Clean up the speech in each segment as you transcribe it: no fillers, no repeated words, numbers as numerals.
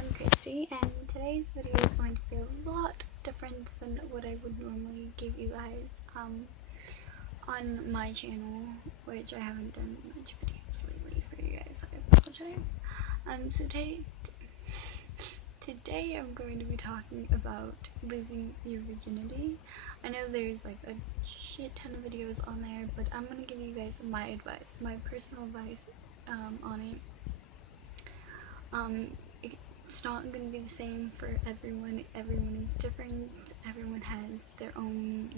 I'm Christy, and today's video is going to be a lot different than what I would normally give you guys on my channel, which I haven't done much videos lately for you guys. I apologize. So today I'm going to be talking about losing your virginity. I know there's like a shit ton of videos on there, but I'm gonna give you guys my advice, my personal advice on it. It's not going to be the same for everyone. Everyone is different. Everyone has their own,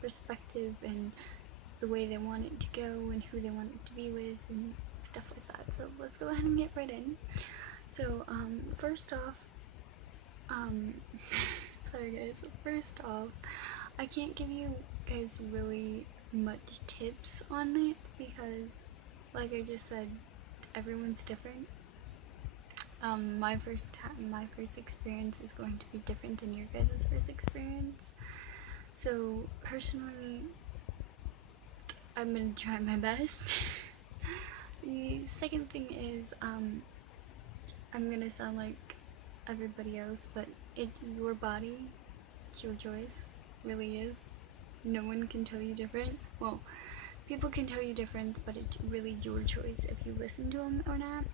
perspective and the way they want it to go and who they want it to be with and stuff like that. So let's go ahead and get right in. So, first off, sorry guys, first off, I can't give you guys really much tips on it because, like I just said, everyone's different. My first experience is going to be different than your guys' first experience. So personally, I'm gonna try my best. The second thing is, I'm gonna sound like everybody else, but it's your body, it's your choice, really is. No one can tell you different. Well, people can tell you different, but it's really your choice if you listen to them or not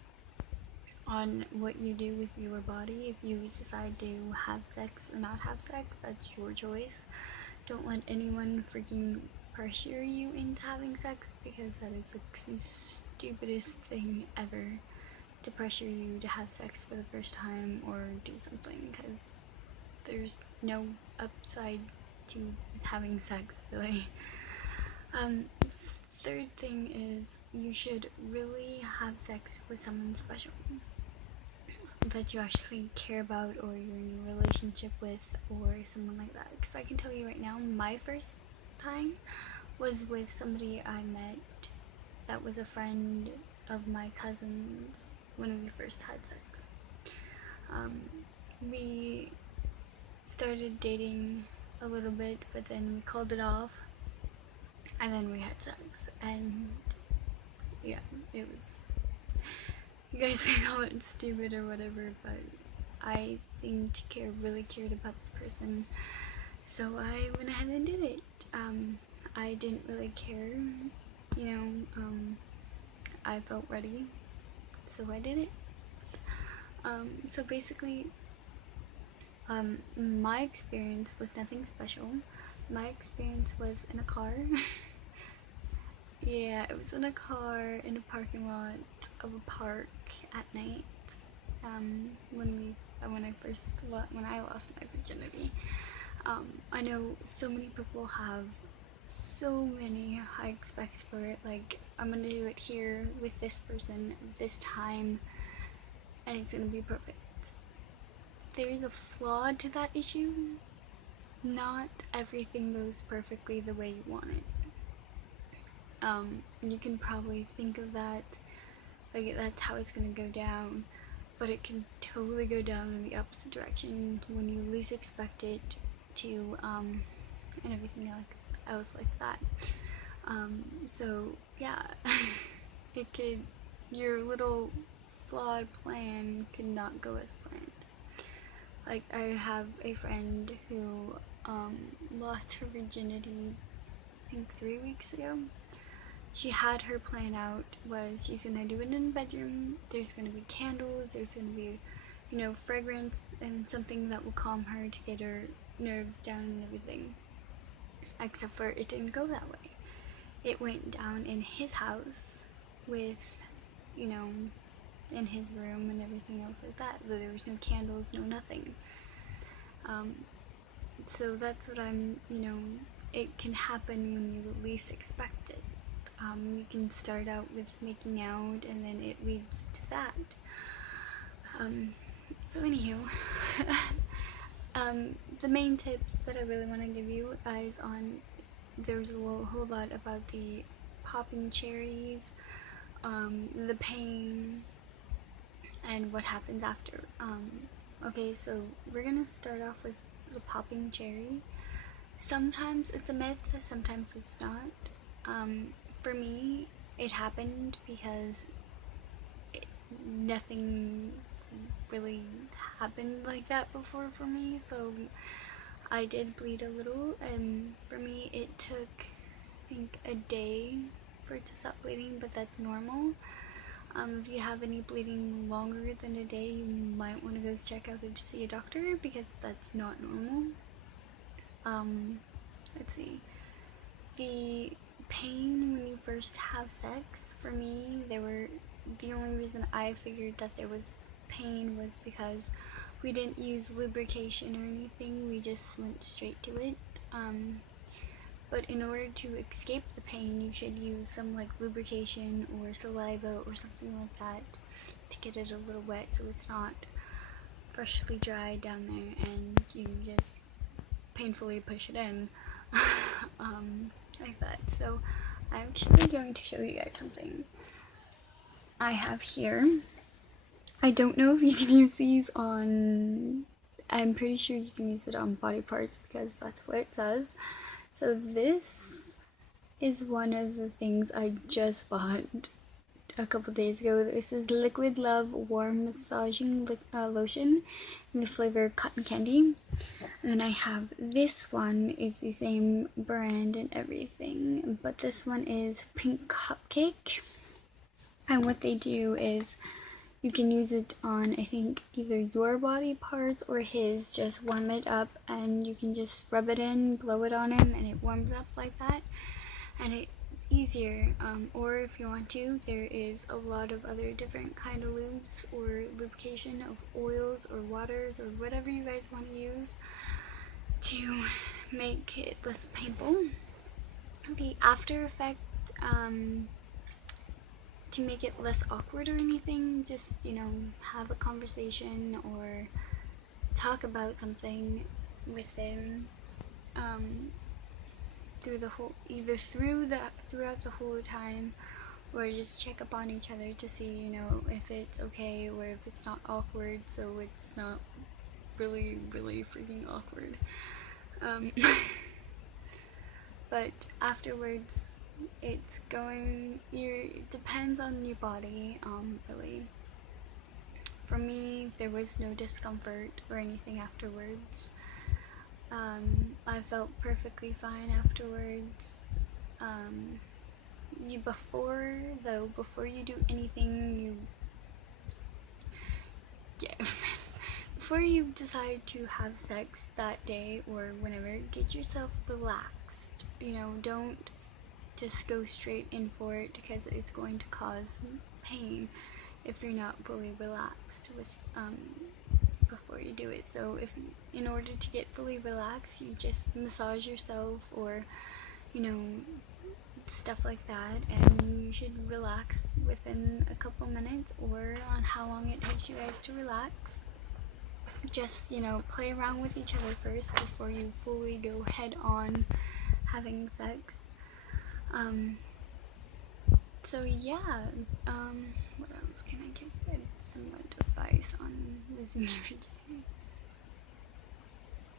on what you do with your body. If you decide to have sex or not have sex, that's your choice. Don't let anyone freaking pressure you into having sex, because that is the stupidest thing ever, to pressure you to have sex for the first time or do something, because there's no upside to having sex, really. Third thing is, you should really have sex with someone special that you actually care about or you're in a relationship with or someone like that. Because I can tell you right now, my first time was with somebody I met that was a friend of my cousin's when we first had sex. We started dating a little bit, but then we called it off and then we had sex, and yeah, it was, you guys can call it stupid or whatever, but I seemed to really cared about the person, so I went ahead and did it. I didn't really care, I felt ready, so I did it. So basically, my experience was nothing special. My experience was in a car. Yeah, it was in a car in a parking lot of a park at night. When I lost my virginity. I know so many people have so many high specs for it. Like, I'm gonna do it here with this person this time, and it's gonna be perfect. There's a flaw to that issue. Not everything goes perfectly the way you want it. You can probably think of that, like that's how it's gonna go down, but it can totally go down in the opposite direction when you least expect it to, and everything else like that. So yeah, your little flawed plan could not go as planned. Like, I have a friend who lost her virginity, I think 3 weeks ago. She had her plan out, was she's gonna do it in the bedroom, there's gonna be candles, there's gonna be, fragrance and something that will calm her to get her nerves down and everything. Except for it didn't go that way. It went down in his house with, in his room and everything else like that. Though there was no candles, no nothing. So that's what it can happen when you least expect it. You can start out with making out and then it leads to that. So anywho, the main tips that I really want to give you guys on, there's a whole lot about the popping cherries, the pain, and what happens after. Okay, so we're gonna start off with the popping cherry. Sometimes it's a myth, sometimes it's not. For me, it happened because nothing really happened like that before for me, so I did bleed a little, and for me it took, I think, a day for it to stop bleeding, but that's normal. If you have any bleeding longer than a day, you might want to go check out and see a doctor, because that's not normal. Let's see. The pain when you first have sex, for me, the only reason I figured that there was pain was because we didn't use lubrication or anything, we just went straight to it. But in order to escape the pain, you should use some like lubrication or saliva or something like that to get it a little wet so it's not freshly dried down there and you just painfully push it in. Like that. So I'm actually going to show you guys something I have here. I don't know if you can use these on, I'm pretty sure you can use it on body parts because that's what it says. So this is one of the things I just bought a couple days ago. This is Liquid Love Warm Massaging Lotion in the flavor Cotton Candy. And then I have this one, is the same brand and everything, but this one is Pink Cupcake. And what they do is you can use it on, I think, either your body parts or his. Just warm it up and you can just rub it in, blow it on him, and it warms up like that. And it's easier. Or if you want to, there is a lot of other different kind of lubes or lubrication of oils or waters or whatever you guys want to use to make it less painful. The after effect, to make it less awkward or anything, just, you know, have a conversation or talk about something with him through the whole, either throughout the whole time, or just check up on each other to see, you know, if it's okay or if it's not awkward, so it's not really freaking awkward. But afterwards, it depends on your body, really. For me, there was no discomfort or anything afterwards. I felt perfectly fine afterwards. Before you do anything, before you decide to have sex that day or whenever, get yourself relaxed. You know, don't just go straight in for it because it's going to cause pain if you're not fully relaxed before you do it. So in order to get fully relaxed, you just massage yourself or, you know, stuff like that, and you should relax within a couple minutes or on how long it takes you guys to relax. Just, you know, play around with each other first before you fully go head on having sex. So yeah, what else can I give some advice on losing your virginity?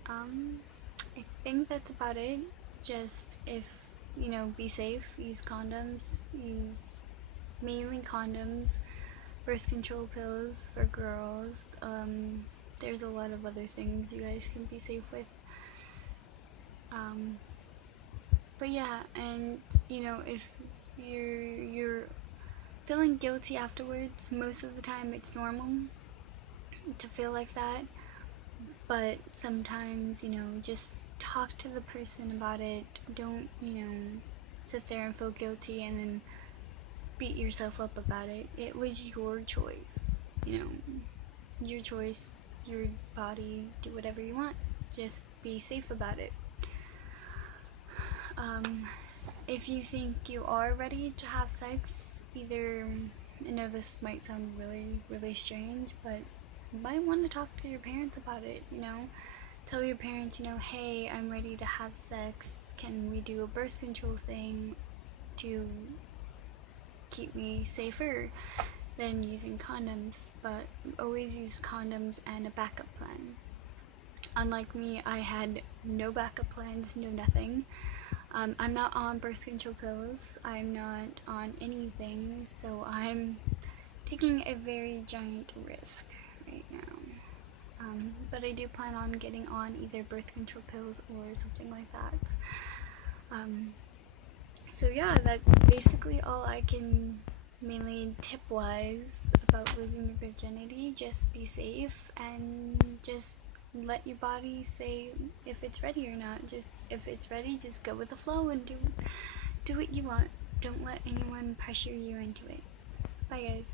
I think that's about it. Just, if, you know, be safe, use condoms, use mainly condoms, birth control pills for girls. There's a lot of other things you guys can be safe with. But yeah, and you know, if you're feeling guilty afterwards, most of the time it's normal to feel like that, but sometimes, you know, just talk to the person about it. Don't, you know, sit there and feel guilty and then beat yourself up about it. It was your choice, you know, your choice, your body, do whatever you want. Just be safe about it. If you think you are ready to have sex, either, I know this might sound really strange, but you might want to talk to your parents about it, you know. Tell your parents, you know, hey, I'm ready to have sex. Can we do a birth control thing to keep me safer than using condoms? But always use condoms and a backup plan. Unlike me, I had no backup plans, no nothing. I'm not on birth control pills. I'm not on anything, so I'm taking a very giant risk right now. but I do plan on getting on either birth control pills or something like that. So yeah, that's basically all I can mainly tip-wise about losing your virginity. Just be safe and just let your body say if it's ready or not. Just if it's ready, just go with the flow and do what you want. Don't let anyone pressure you into it. Bye guys.